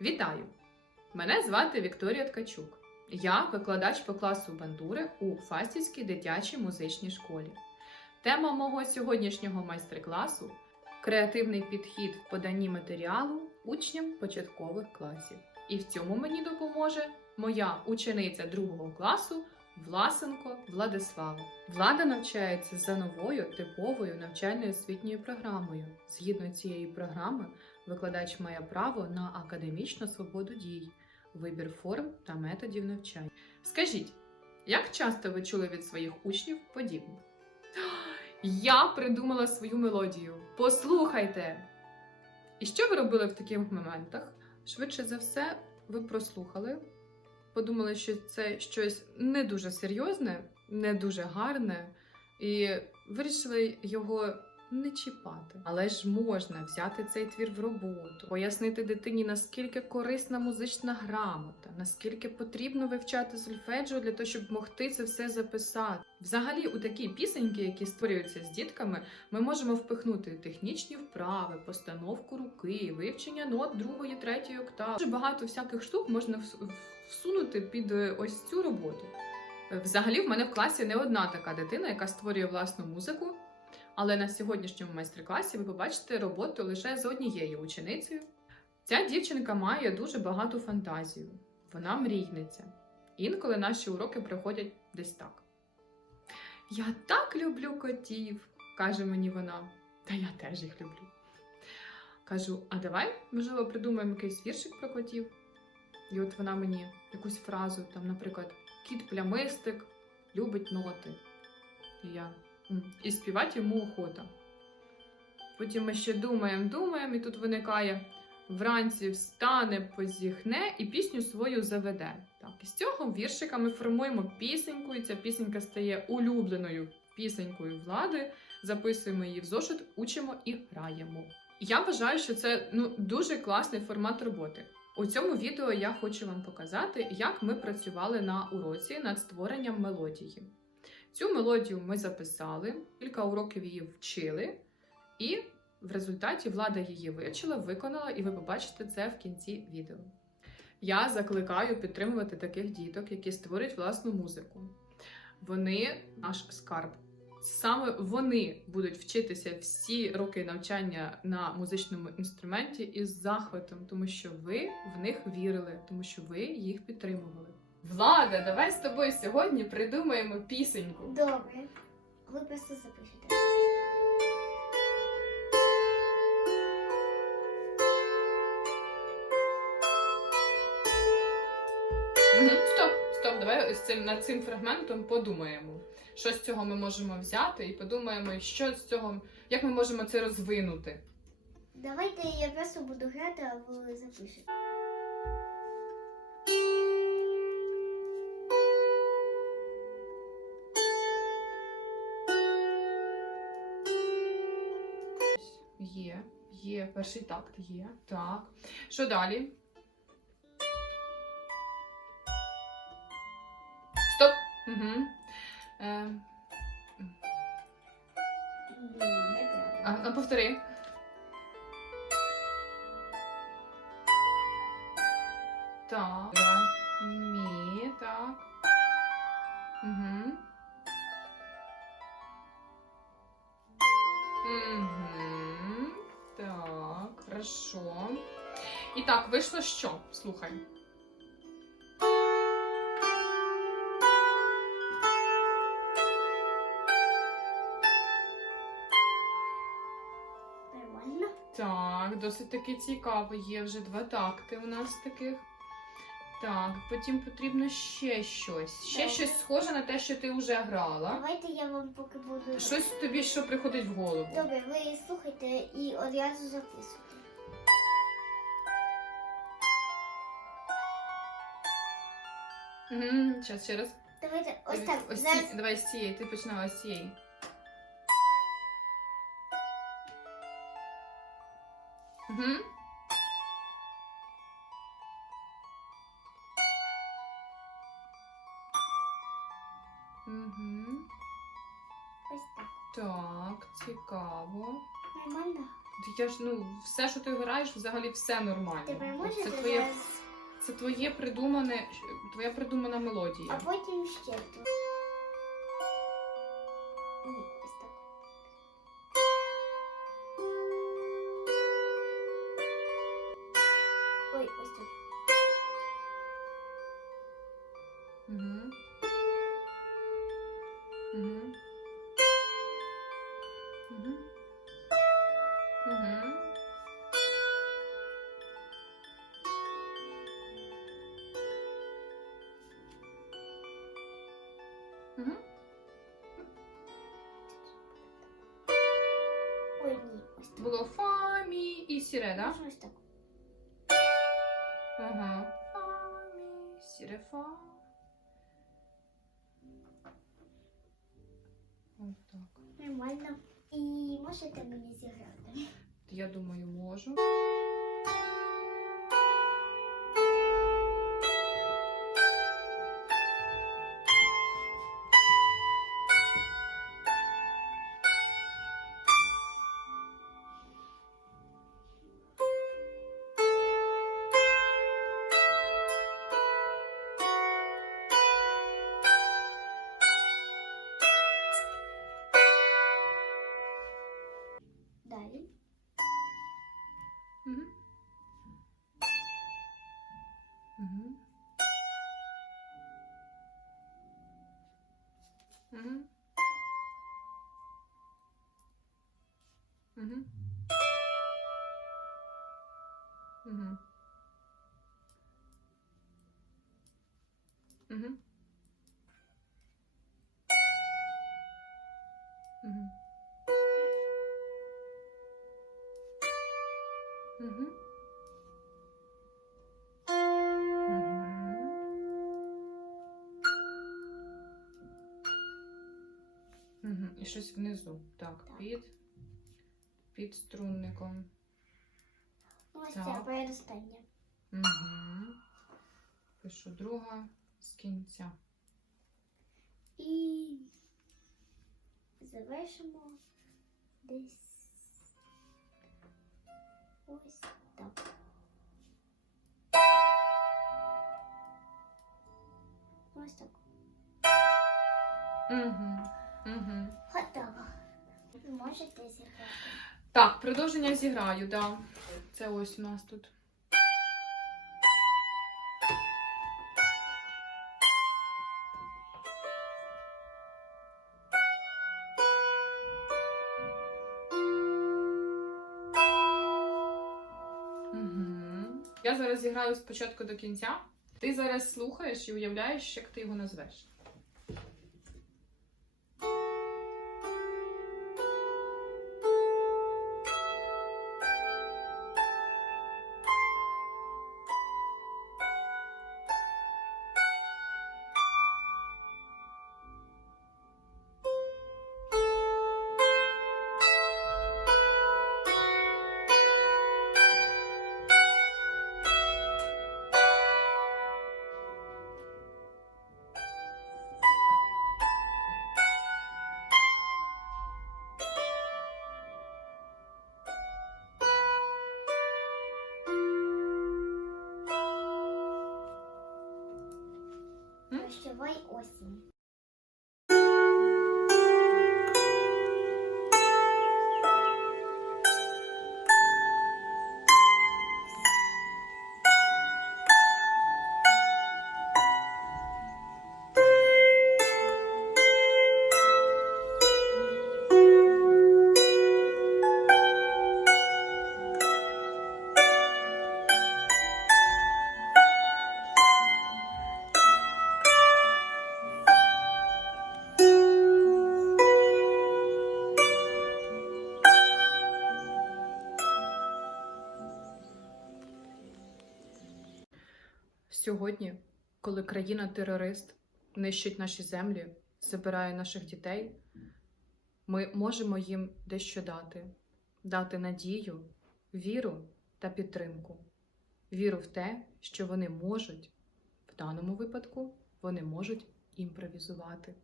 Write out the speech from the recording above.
Вітаю! Мене звати Вікторія Ткачук. Я викладач по класу бандури у Фастівській дитячій музичній школі. Тема мого сьогоднішнього майстер-класу креативний підхід в поданні матеріалу учням початкових класів. І в цьому мені допоможе моя учениця другого класу Власенко Владислава. Влада навчається за новою типовою навчальною освітньою програмою. Згідно цієї програми, викладач має право на академічну свободу дій, вибір форм та методів навчання. Скажіть, як часто ви чули від своїх учнів подібне? Я придумала свою мелодію. Послухайте! І що ви робили в таких моментах? Швидше за все, ви прослухали, подумали, що це щось не дуже серйозне, не дуже гарне, і вирішили його не чіпати. Але ж можна взяти цей твір в роботу, пояснити дитині, наскільки корисна музична грамота, наскільки потрібно вивчати сольфеджіо для того, щоб могти це все записати. Взагалі, у такі пісеньки, які створюються з дітками, ми можемо впихнути технічні вправи, постановку руки, вивчення нот другої, третьої октави. Дуже багато всяких штук можна всунути під е, ось цю роботу. Е, Взагалі, в мене в класі не одна така дитина, яка створює власну музику. Але на сьогоднішньому майстер-класі ви побачите роботу лише з однією ученицею. Ця дівчинка має дуже багату фантазію. Вона мрійниця. Інколи наші уроки проходять десь так. Я так люблю котів, каже мені вона. Та я теж їх люблю. Кажу: а давай, можливо, придумаємо якийсь віршик про котів. І от вона мені якусь фразу, там, наприклад, кіт плямистик любить ноти. І я «М, і співати йому охота. Потім ми ще думаємо, думаємо, і тут виникає вранці встане, позіхне і пісню свою заведе. Так, і з цього віршика ми формуємо пісеньку, і ця пісенька стає улюбленою пісенькою влади. Записуємо її в зошит, учимо і граємо. Я вважаю, що це ну дуже класний формат роботи. У цьому відео я хочу вам показати, як ми працювали на уроці над створенням мелодії. Цю мелодію ми записали, кілька уроків її вчили, і в результаті влада її вивчила, виконала, і ви побачите це в кінці відео. Я закликаю підтримувати таких діток, які створюють власну музику. Вони наш скарб. Саме вони будуть вчитися всі роки навчання на музичному інструменті із захватом, тому що ви в них вірили, тому що ви їх підтримували. Влада, давай з тобою сьогодні придумаємо пісеньку. Добре. Ви просто запишете. Стоп, стоп, давай ось цим над цим фрагментом подумаємо. Що з цього ми можемо взяти, і подумаємо, що з цього, як ми можемо це розвинути. Давайте я просто буду грати, а ви запишете. Є, є, перший такт є. Так. Що далі? Стоп! Угу. Е, а, повтори. Так. Да. Мі, так. Угу. Так, вийшло що? Слухай. Нормально. Так, досить таки цікаво. Є вже два такти у нас таких. Так, потім потрібно ще щось. Ще Добре. щось схоже на те, що ти вже грала. Давайте я вам поки буду. Щось тобі що приходить в голову. Добре, ви слухайте і одразу записуйте. Угу, зараз ще раз. Давайте ось так. Ось Зараз давай з цієї, ти починала з цієї. Угу. Угу. ось так. Так, цікаво. Нормально. Я ж ну все, що ти граєш, взагалі все нормально. Тепер Це твоє, зараз, це твоє придумане, твоя придумана а мелодія. потім ще тут. Ой, ось так. Угу. Угу. Угу. Угу. Ой, ні, ось так. Було фа, мі і сіре, да? Ось так. Ага. Фа, мі, сіре, фа. Ось так. Нормально. І можете мені зіграти. Я думаю, можу. Угу. Угу. Угу. Угу. І щось внизу. Так, під, під струнником. Ось це передостання. Угу. Пишу друга з кінця. І завершимо десь ось так. Ось так. Угу. Угу. Готово. Можете зіграти. Так, продовження зіграю, да. Це ось у нас тут. Я зараз зіграю спочатку до кінця. Ти зараз слухаєш і уявляєш, як ти його назвеш. дощової осінь. Сьогодні, коли країна-терорист нищить наші землі, забирає наших дітей, ми можемо їм дещо дати, дати надію, віру та підтримку. Віру в те, що вони можуть, в даному випадку, вони можуть імпровізувати.